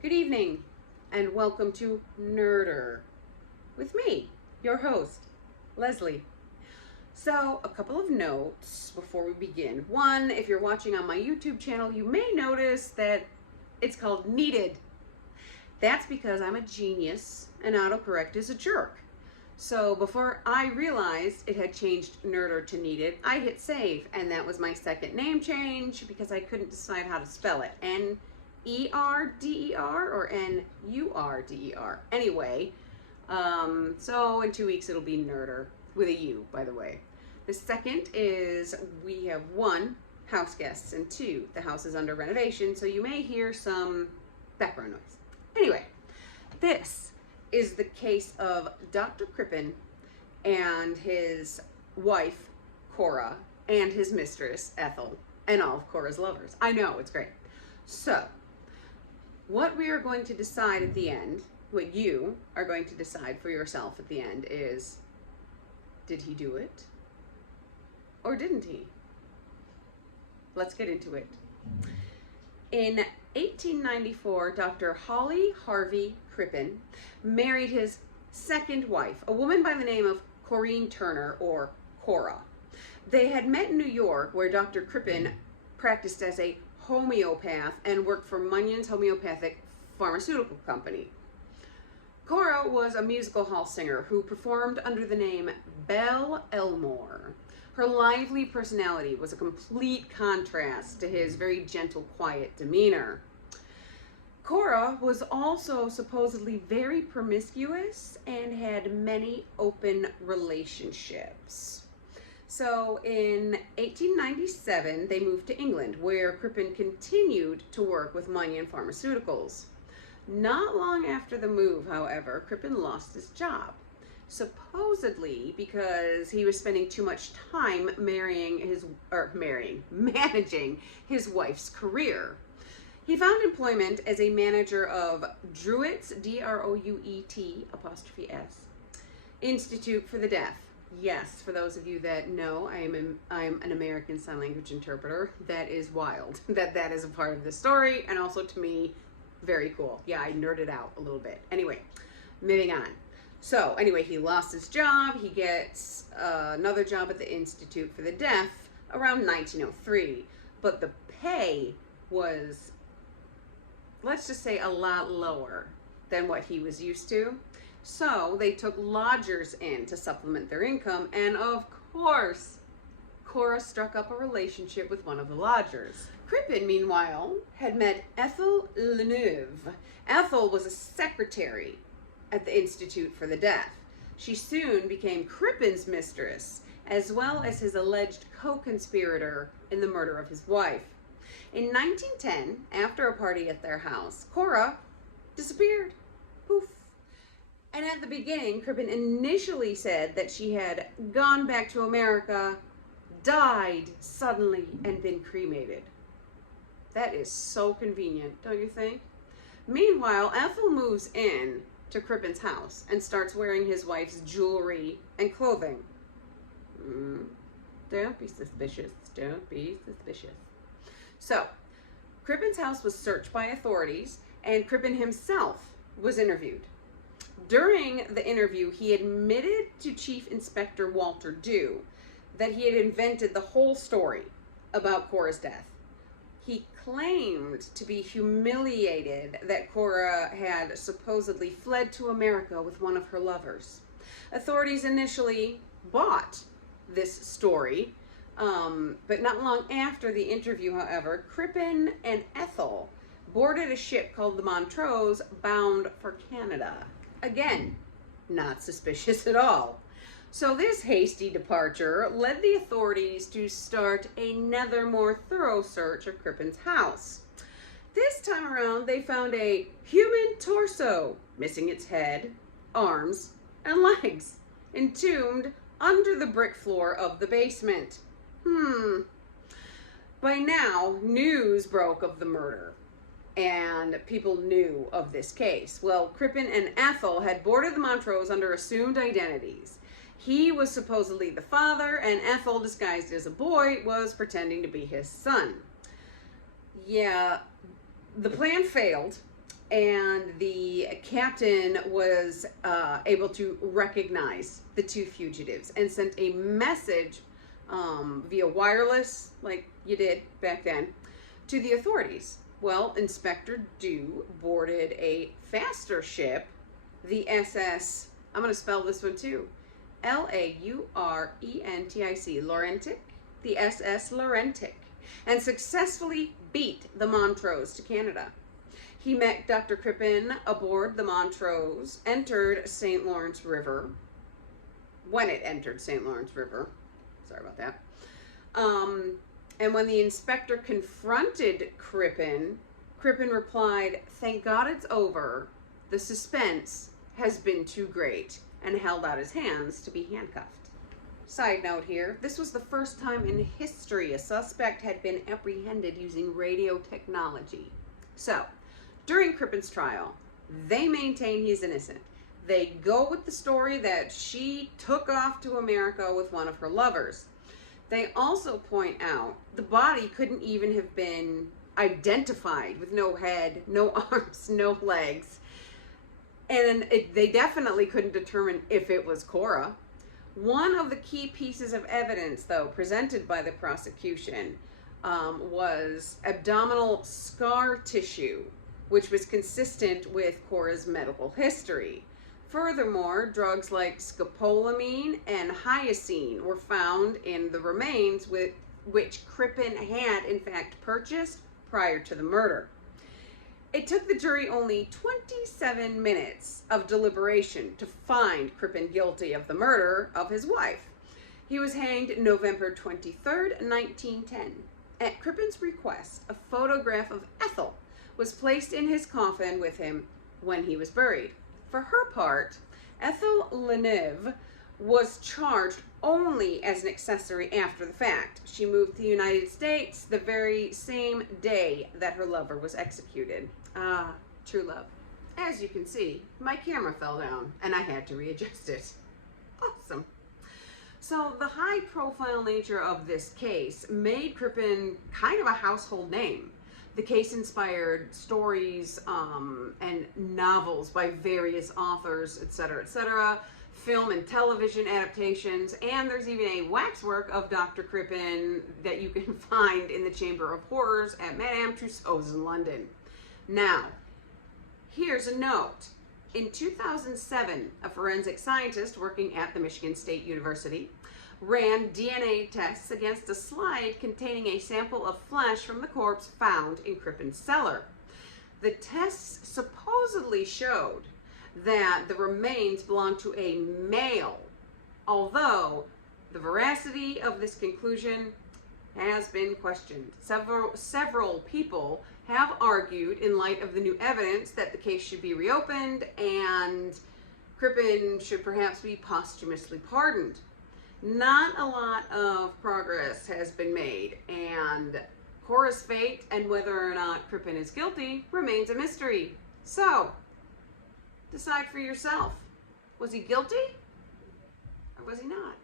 Good evening, and welcome to Nerder with me, your host, Leslie. So, a couple of notes before we begin. One, if you're watching on my YouTube channel, you may notice that it's called Needed. That's because I'm a genius and autocorrect is a jerk. So before I realized it had changed Nerder to Needed, I hit save, and that was my second name change because I couldn't decide how to spell it. N-E-R-D-E-R or N-U-R-D-E-R. Anyway, so in 2 weeks it'll be Nerder with a U, by the way. The second is we have 1, house guests, and 2, the house is under renovation, so you may hear some background noise. Anyway, this is the case of Dr. Crippen and his wife, Cora, and his mistress, Ethel, and all of Cora's lovers. I know, it's great. So, what we are going to decide at the end, what you are going to decide for yourself at the end is, did he do it? Or didn't he? Let's get into it. In 1894, Dr. Holly Harvey Crippen married his second wife, a woman by the name of Corinne Turner, or Cora. They had met in New York, where Dr. Crippen practiced as a homeopath and worked for Munyon's Homeopathic Pharmaceutical Company. Cora was a musical hall singer who performed under the name Belle Elmore. Her lively personality was a complete contrast to his very gentle, quiet demeanor. Cora was also supposedly very promiscuous and had many open relationships. So in 1897, they moved to England, where Crippen continued to work with Munyon Pharmaceuticals. Not long after the move, however, Crippen lost his job. Supposedly because he was spending too much time managing his wife's career. He found employment as a manager of Druitt's, D-R-O-U-E-T'(S), Institute for the Deaf. Yes, for those of you that know, I'm an American Sign Language interpreter. That is wild that is a part of the story, and also to me, very cool. Yeah, I nerded out a little bit. Anyway, moving on. So anyway, he lost his job. He gets another job at the Institute for the Deaf around 1903. But the pay was, let's just say, a lot lower than what he was used to. So they took lodgers in to supplement their income. And of course, Cora struck up a relationship with one of the lodgers. Crippen, meanwhile, had met Ethel Leneuve. Ethel was a secretary at the Institute for the Deaf. She soon became Crippen's mistress, as well as his alleged co-conspirator in the murder of his wife. In 1910, after a party at their house, Cora disappeared. Poof. And at the beginning, Crippen initially said that she had gone back to America, died suddenly, and been cremated. That is so convenient, don't you think? Meanwhile, Ethel moves in to Crippen's house and starts wearing his wife's jewelry and clothing. Don't be suspicious. Don't be suspicious. So, Crippen's house was searched by authorities, and Crippen himself was interviewed. During the interview, he admitted to Chief Inspector Walter Dew that he had invented the whole story about Cora's death. He claimed to be humiliated that Cora had supposedly fled to America with one of her lovers. Authorities initially bought this story, but not long after the interview, however, Crippen and Ethel boarded a ship called the Montrose, bound for Canada. Again, not suspicious at all. So this hasty departure led the authorities to start another more thorough search of Crippen's house. This time around, they found a human torso, missing its head, arms, and legs, entombed under the brick floor of the basement. By now, news broke of the murder, and people knew of this case. Well, Crippen and Ethel had boarded the Montrose under assumed identities. He was supposedly the father, and Ethel, disguised as a boy, was pretending to be his son. Yeah, the plan failed, and the captain was able to recognize the two fugitives and sent a message via wireless, like you did back then, to the authorities. Well, Inspector Dew boarded a faster ship, the SS, I'm going to spell this one too, Laurentic, Laurentic, the SS Laurentic, and successfully beat the Montrose to Canada. He met Dr. Crippen aboard the Montrose, entered St. Lawrence River, when it entered St. Lawrence River. Sorry about that. And when the inspector confronted Crippen, Crippen replied, "Thank God it's over. The suspense has been too great," and held out his hands to be handcuffed. Side note here, this was the first time in history a suspect had been apprehended using radio technology. So, during Crippen's trial, they maintain he's innocent. They go with the story that she took off to America with one of her lovers. They also point out the body couldn't even have been identified with no head, no arms, no legs. And they definitely couldn't determine if it was Cora. One of the key pieces of evidence, though, presented by the prosecution was abdominal scar tissue, which was consistent with Cora's medical history. Furthermore, drugs like scopolamine and hyoscine were found in the remains which Crippen had, in fact, purchased prior to the murder. It took the jury only 27 minutes of deliberation to find Crippen guilty of the murder of his wife. He was hanged November 23rd, 1910. At Crippen's request, a photograph of Ethel was placed in his coffin with him when he was buried. For her part, Ethel Leneve was charged only as an accessory after the fact. She moved to the United States the very same day that her lover was executed. Ah, true love. As you can see, my camera fell down and I had to readjust it. Awesome. So the high-profile nature of this case made Crippen kind of a household name. The case inspired stories and novels by various authors, etc., film and television adaptations, and there's even a waxwork of Dr. Crippen that you can find in the Chamber of Horrors at Madame Tussauds in London. Now, here's a note. In 2007, a forensic scientist working at the Michigan State University ran DNA tests against a slide containing a sample of flesh from the corpse found in Crippen's cellar. The tests supposedly showed that the remains belonged to a male, although the veracity of this conclusion has been questioned. Several people have argued, in light of the new evidence, that the case should be reopened and Crippen should perhaps be posthumously pardoned. Not a lot of progress has been made, and Cora's fate and whether or not Crippen is guilty remains a mystery. So, decide for yourself. Was he guilty or was he not?